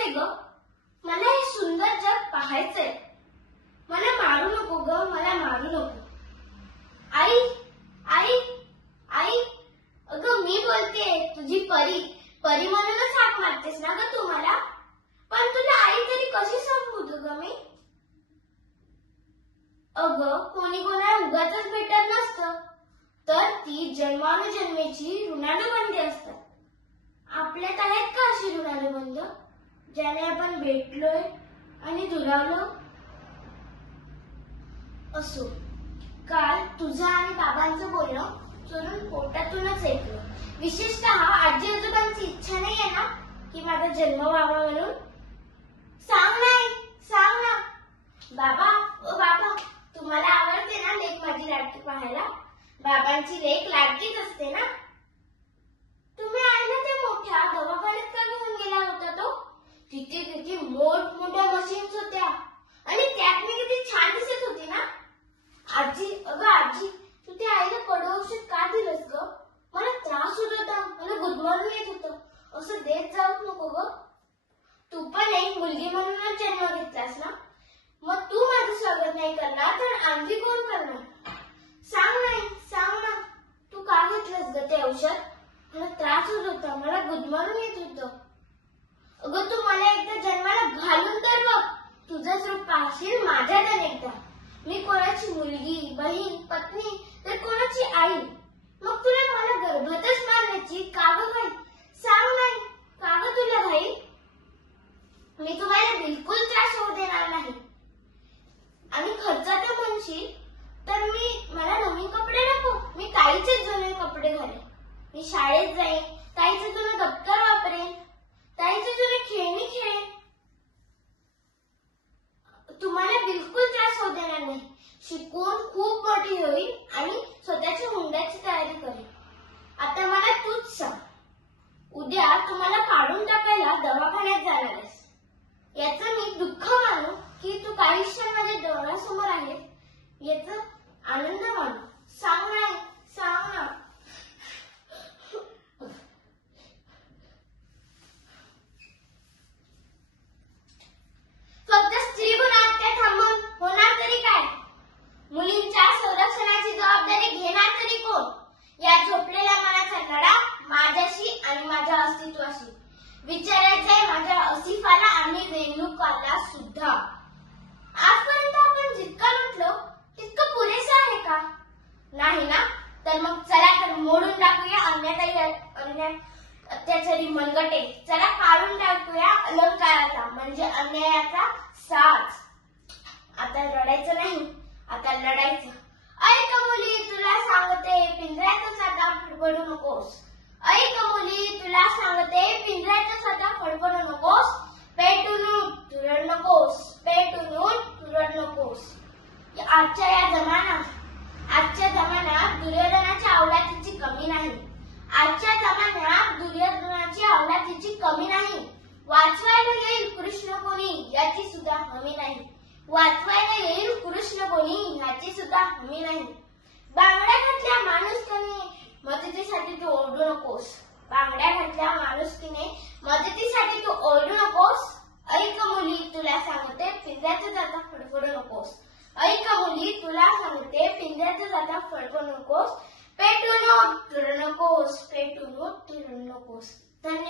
बघायचंय ग, मला हे सुंदर जग पाहायचंय. मला मारू नको ग, मला मारू नको. आई आई आई, अगं मी बोलते, तुझी परी. परी म्हणूनच हाक मारतेस ना ग तू मला. पण तुला आई तरी कशी समजू ग मी? अगं कोणी कोणाला उगाचच भेटत नसतं, तर ती जन्मानुजन्मेची ऋणानुबंधी असतात. आपल्यात आहेत का अशी ऋणानुबंध, ज्याने आपण भेटलोय आणि दुरावलो? असो, काल तुझं आणि बाबांचं बोलणं चोरून पोटातूनच ऐकलं. विशेषतः आजी आजोबांची इच्छा नाहीये ना की माझा जन्म व्हावा म्हणून? सांग नाही, सांग ना. बाबा, ओ बाबा, तुम्हाला आवडते ना लेक माझी लाडकी पाहायला? बाबांची लेक लाडकीच असते ना. तुम्ही आईला त्या मोठ्या दवाखान्यात का घेऊन गेला होता तो? तिथे किती मोठमोठ्या मशीन्स होत्या आणि त्यात मी किती छान दिसत होती ना. आजी, अगं आजी, तू त्या आईला कडू औषध का दिलंस ग? मला त्रास होत होता, मला गुदमरून येत होतं. असं देत जाऊच नको ग. तू पण एक मुलगी म्हणूनच जन्म घेतलास ना. मग तू माझं स्वागत नाही करणार तर आणखी कोण करणार? सांग नाही, सांग ना. तू का घेतलंस ग ते औषध? मला त्रास होत होता, मला गुदमरून येत होतं. अगं तू मला एकदा जन्माला घालून तर बघ. तुझंच रूप पाहशील माझ्यात अनेकदा. मी कोणाची मुलगी, बहीण, पत्नी तर कोणाची आई. मग तुला मला गर्भातच मारण्याची का ग घाई? सांग नाही, का ग तुला घाई? मी तुम्हाला बिलकुल त्रास होऊ देणार नाही. आणि खर्चाचं म्हणशील तर मला नवीन कपडे नको. मी ताईचेच जुने कपडे घालेन. मी शाळेत जाईन, ताईचं जुनं दप्तर वापरेन, ताईचे जुने खेळणी खेळेन. तुम्हाला बिलकुल त्रास होऊ देणार नाही. शिकून खूप मोठी होईल आणि स्वतःच्या हुंड्याची तयारी करेन. आता मला तूच सांग, उद्या तुम्हाला काढून टाकायला दवाखान्यात जाणार आहेस. याचं मी दुःख मानू की तू काही क्षण माझ्या डोळ्यासमोर आहे याचा आनंद मानू? सांग नाही, सांग ना. फक्त स्त्री गुणहत्या थांबून होणार तरी काय? मुलींच्या संरक्षणाची जबाबदारी घेणार तरी कोण? या झोपलेल्या मनाचा लढा माझ्याशी आणि माझ्या अस्तित्वाशी विचारायचंय माझ्या आसिफाला आणि रेणुकाला सुद्धा. आजपर्यंत आपण जितका लुटलो तितकं पुरेसं आहे का? नाही ना. तर मग चला तर मोडून टाकूया अत्याचारी मनगटे. चला काढून टाकूया अलंकाराचा म्हणजे अन्यायाचा साज. आता रडायचं नाही, आता लढायचं. ऐक मुली, तुला सांगते, पिंजऱ्यातच आता फडफडू नकोस. ऐक मुली, तुला सांगते, पिंजऱ्यातच आता फडफडू नकोस. पेटून तुरड नकोस, पेटून तुरड नकोस. आजच्या जमान्यात दुर्योधनाच्या अवलादीची कमी नाही. आजच्या जमान्यात दुर्योधनाची अवलादीची कमी नाही. वाचवायला येईल कृष्ण कोणी याची सुद्धा हमी नाही. वाचवायला येईल कृष्ण कोणी याची सुद्धा हमी नाही. बांगड्या घातल्या माणुसकीने मदतीसाठी तू ओरडू नकोस. बांगड्या घातल्या माणुसकीने मदतीसाठी तू ओरडू नकोस. ऐक मुली, तुला सांगते, पिंजऱ्यातच आता फडफडू नकोस. ऐक मुली, तुला सांगते, पिंजऱ्यातच आता फडफडू नकोस. पेटून तुरड नकोस, पेटून तुरड नकोस. धन्यवाद.